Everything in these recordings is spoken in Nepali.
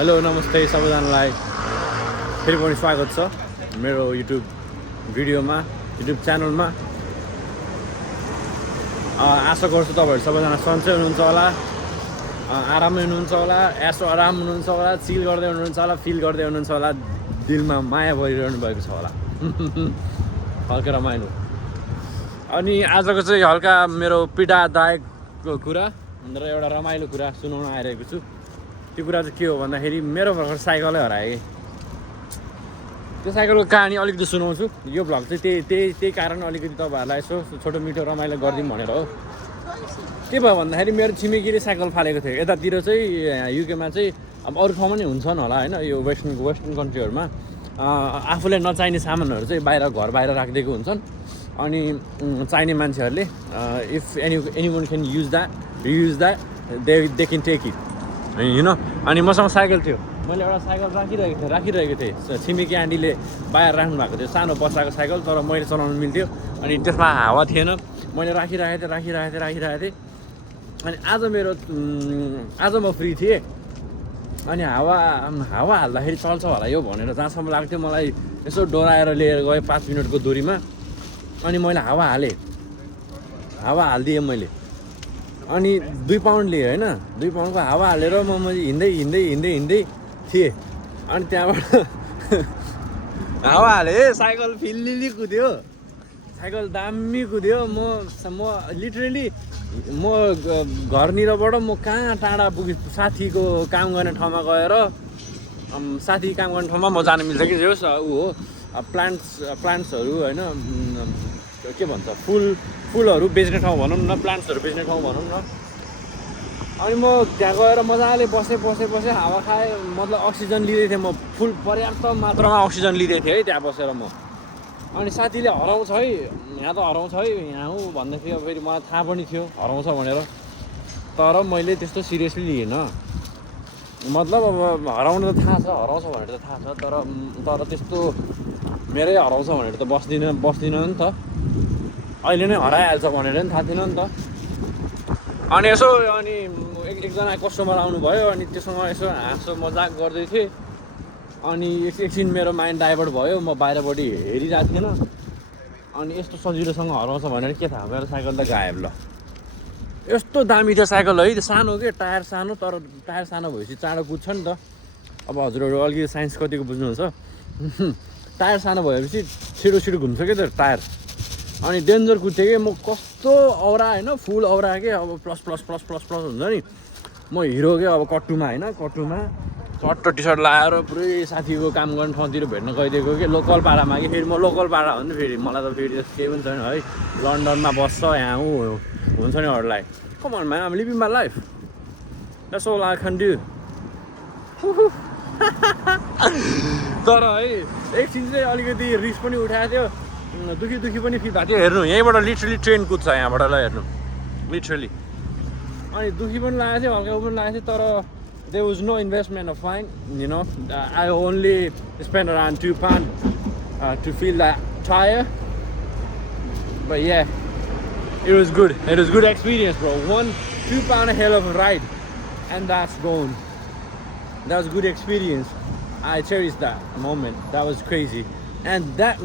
हेलो नमस्ते सबैजनालाई फेरि पनि स्वागत छ मेरो युट्युब भिडियोमा युट्युब च्यानलमा। आशा गर्छु तपाईँहरू सबैजना सन्चै हुनुहुन्छ होला, आरामै हुनुहुन्छ होला, यसो आराम हुनुहुन्छ होला, चिल गर्दै हुनुहुन्छ होला, फिल गर्दै हुनुहुन्छ होला, दिलमा माया भरिरहनु भएको छ होला। हल्का रमाइलो। अनि आजको चाहिँ हल्का मेरो पीडादायकको कुरा र एउटा रमाइलो कुरा सुनाउन आइरहेको छु। त्यो कुरा चाहिँ के हो भन्दाखेरि मेरो भर्खर साइकलै हरायो। त्यो साइकलको कहानी अलिकति सुनाउँछु। यो भ्लग चाहिँ त्यही कारण अलिकति तपाईँहरूलाई यसो छोटो मिठो रमाइलो गरिदिउँ भनेर हो। के भयो भन्दाखेरि मेरो छिमेकीले साइकल फालेको थियो। यतातिर चाहिँ युकेमा चाहिँ अब अरू ठाउँमा नि हुन्छन् होला होइन, यो वेस्टर्न कन्ट्रीहरूमा आफूले नचाहिने सामानहरू चाहिँ घर बाहिर राखिदिएको हुन्छन्। अनि चाहिने मान्छेहरूले if anyone can use that they can take it होइन। अनि मसँग साइकल थियो, मैले एउटा साइकल राखिरहेको थिएँ। छिमेकी आन्टीले बाहिर राख्नु भएको थियो, सानो बच्चाको साइकल, तर मैले चलाउनु मिल्थ्यो। अनि त्यसमा हावा थिएन, मैले राखिरहेको थिएँ। अनि आज म फ्री थिएँ। अनि हावा हाल्दाखेरि चल्छ होला यो भनेर जहाँसम्म लाग्थ्यो मलाई यसो डोराएर लिएर गएँ 5 मिनटको दूरीमा। अनि मैले हावा हालिदिएँ मैले। अनि 2 पाउन्ड लिएँ होइन, 2 पाउन्डको हावा हालेर म हिँड्दै थिएँ। अनि त्यहाँबाट हावा हालेँ, साइकल फिल्ली कुद्यो, साइकल दामी कुद्यो। म लिटरली घरनिरबाट म कहाँ टाढा पुगेँ, साथीको काम गर्ने ठाउँमा गएर साथी काम गर्ने ठाउँमा म जानु मिल्छ कि होस् ऊ हो प्लान्ट्सहरू होइन, के भन्छ फुलहरू बेच्ने ठाउँ भनौँ न, प्लान्ट्सहरू बेच्ने ठाउँ भनौँ न। अनि म त्यहाँ गएर मजाले बसेँ, हावा खाएँ, मतलब अक्सिजन लिँदै थिएँ। म फुल पर्याप्त मात्रामा अक्सिजन लिँदै थिएँ है त्यहाँ बसेर म। अनि साथीले हराउँछ है, यहाँ त हराउँछ है, यहाँ हो भन्दै थियो। फेरि मलाई थाहा पनि थियो हराउँछ भनेर, तर मैले त्यस्तो सिरियसली लिएन। मतलब अब हराउनु त थाहा छ, हराउँछ भनेर त थाहा छ, तर त्यस्तो मेरै हराउँछ भनेर त बस्दिनँ नि त। अहिले नै हराइहाल्छ भनेर नि थाहा थिएन नि त। अनि एकजना कस्टमर आउनुभयो, अनि त्योसँग यसो हाँसो मजाक गर्दै थिएँ। अनि एकछिन मेरो माइन्ड डाइभर्ट भयो, म बाहिरपट्टि हेरिरहेको थिएन। अनि यस्तो सजिलोसँग हराउँछ भनेर के थाहा, मेरो साइकल त गायब। ल यस्तो दामी थियो साइकल है, त्यो सानो के टायर सानो, तर टायर सानो भएपछि चाँडो कुद्छ नि त। अब हजुरहरू अलिकति साइन्स कतिको बुझ्नुहुन्छ। टायर सानो भएपछि छिटो घुम्छ क्या त्यो टायर। अनि डेन्जर कुद्थेँ कि म, कस्तो औरा होइन, फुल औरा के, अब प्लस हुन्छ नि। म हिरो के अब कट्टुमा चट्ट टी सर्ट लगाएर पुरै साथीको काम गर्ने ठाउँतिर भेट्न गइदिएको कि लोकल पाडामा कि। फेरि म लोकल पाडा हो नि, फेरि मलाई त फेरि त्यस्तो केही पनि छैन है। लन्डनमा बस्छ यहाँ हुन्छ नि अरूलाई। Come on man, I am living my life, that's all I can do. तर है एकछिन चाहिँ अलिकति रिस्क पनि उठाएको थियो, दुखी पनि फिल भएको थियो। हेर्नु यहीँबाट लिटरली ट्रेन कुद्छ यहाँबाट, ल हेर्नु लिटरली। अनि दुखी पनि लागेको थियो, हल्का पनि लागेको थियो, तर there was no investment of mine, you know. I only spent around £2 to feel that tire. But yeah, it was good. It was good experience, bro. £2 a hell of a ride, and that's gone. That was good experience. I cherished that moment. That was crazy. And that,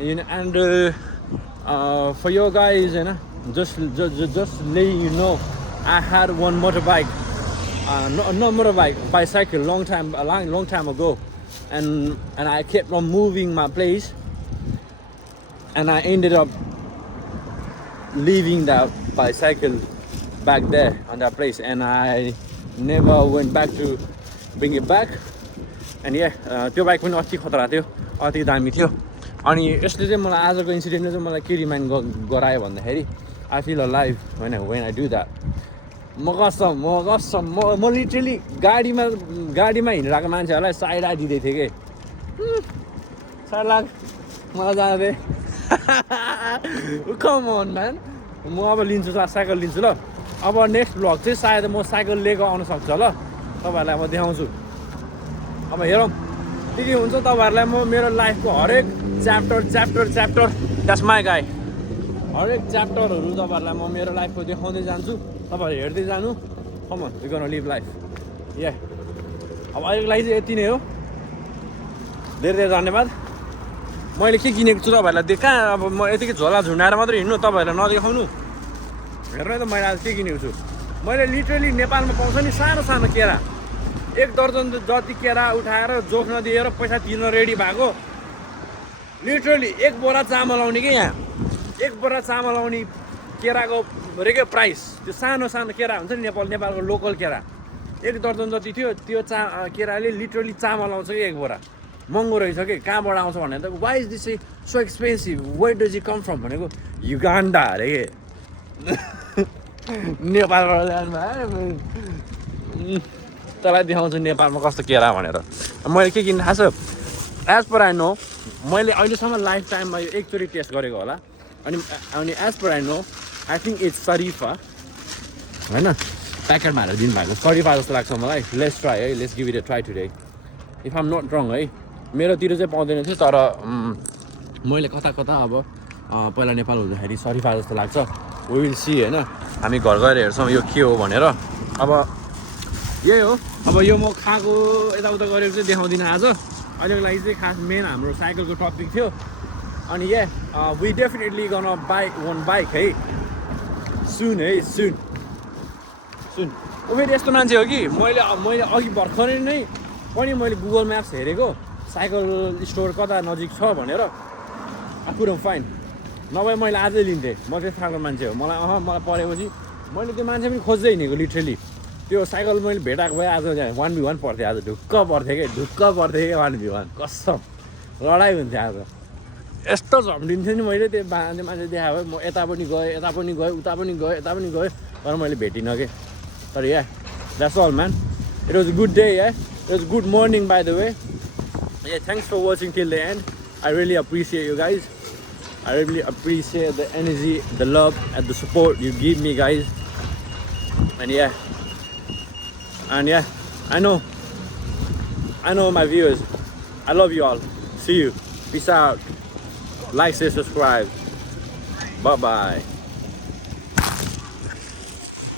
you know, and for your guys, you know, just letting you know, I had one motorbike. Not motorbike, bicycle, a long time ago, and I kept on moving my place, and I ended up leaving that bicycle back there on that place, and I never went back to bring it back. And yeah, त्यो बाइक पनि अति खतरा थियो, अति दामी थियो। अनि यसले चाहिँ मलाई आजको इन्सिडेन्टले चाहिँ मलाई के रिमाइन्ड गरायो भन्दाखेरि, I feel alive when I do that. म लिटरली गाडीमा हिँडिरहेको मान्छेहरूलाई साइड दिँदै थिएँ कि, साइड लाग मलाई जाँदै। कम अन म्यान, म अब लिन्छु, साइकल लिन्छु ल। अब नेक्स्ट भ्लग चाहिँ सायद म साइकल लिएको आउन सक्छ ल, तपाईँहरूलाई म देखाउँछु। अब हेरौँ के हुन्छ। तपाईँहरूलाई म मेरो लाइफको हरेक च्याप्टर द्याट्स माई गाई, हरेक च्याप्टरहरू तपाईँहरूलाई म मेरो लाइफको देखाउँदै जान्छु। तपाईँहरू हेर्दै जानु। Come on, we gonna live life. Yeah. अब अहिलेको लागि चाहिँ यति नै हो धेरै धेरै धन्यवाद मैले के किनेको छु तपाईँहरूलाई कहाँ अब म यतिकै झोला झुन्डाएर मात्रै हिँड्नु तपाईँहरूलाई नदेखाउनु हेर्नु त मैले आज के किनेको छु मैले लिटरली नेपालमा पाउँछ नि सानो सानो केरा 1 दर्जन जति केरा उठाएर जोख्न दिएर पैसा तिर्न रेडी भएको लिटरली 1 बोरा चामल आउने कि यहाँ 1 बोरा चामल आउने केराको रेकै प्राइस त्यो सानो सानो केरा हुन्छ नि नेपालको लोकल केरा 1 दर्जन जति थियो त्यो केराले लिटरली चामल आउँछ कि 1 बोरा महँगो रहेछ कि कहाँबाट आउँछ भने त why is this so expensive where does it come from भनेको युगान्डा अरे के नेपालबाट ल्याउनु भयो तँलाई देखाउँछु नेपालमा कस्तो केरा भनेर मैले के किन्नु थाहा छ एज पर आई नो मैले अहिलेसम्म लाइफ टाइममा यो एकचोटि टेस्ट गरेको होला अनि as per I know I think it's सरिफा होइन प्याकेटमा हालेर दिनुभएको सरिफा जस्तो लाग्छ मलाई लेट्स ट्राई है let's give it a try today if I'm not wrong है मेरोतिर चाहिँ पाउँदैन थियो तर मैले कता कता अब पहिला नेपाल हुँदाखेरि सरिफा जस्तो लाग्छ वी विल सी होइन हामी घर गएर हेर्छौँ यो के हो भनेर अब यही हो अब यो म खाएको यताउता गरेको चाहिँ देखाउँदिनँ आज अहिलेको लागि चाहिँ खास मेन हाम्रो साइकलको टपिक थियो अनि we definitely gonna bike bike है सुन ऊ फेरि यस्तो मान्छे हो कि मैले अघि भर्खरै नै पनि मैले गुगल म्याप्स हेरेको साइकल स्टोर कता नजिक छ भनेर आफू फाइन नभए मैले आजै लिन्थेँ म त्यस्तो खालको मान्छे हो मलाई परेपछि मैले त्यो मान्छे पनि खोज्दै हिँडेको लिटरली त्यो साइकल मैले भेटाएको भए आज 1v1 पर्थेँ आज ढुक्क पर्थेँ कि 1v1 कसम लडाइँ हुन्थ्यो आज यस्तो झम्टिन्थ्यो नि मैले त्यो मान्छे देखाएको भए म यता पनि गएँ उता पनि गएँ तर मैले भेटिनँ कि तर that's all man it was a good day it was good morning by the way thanks for watching till the end I really appreciate you guys I really appreciate the energy, the love, and the support you give me, guys. And I know my viewers. I love you all. See you. Peace out. Like, share, subscribe. Bye bye.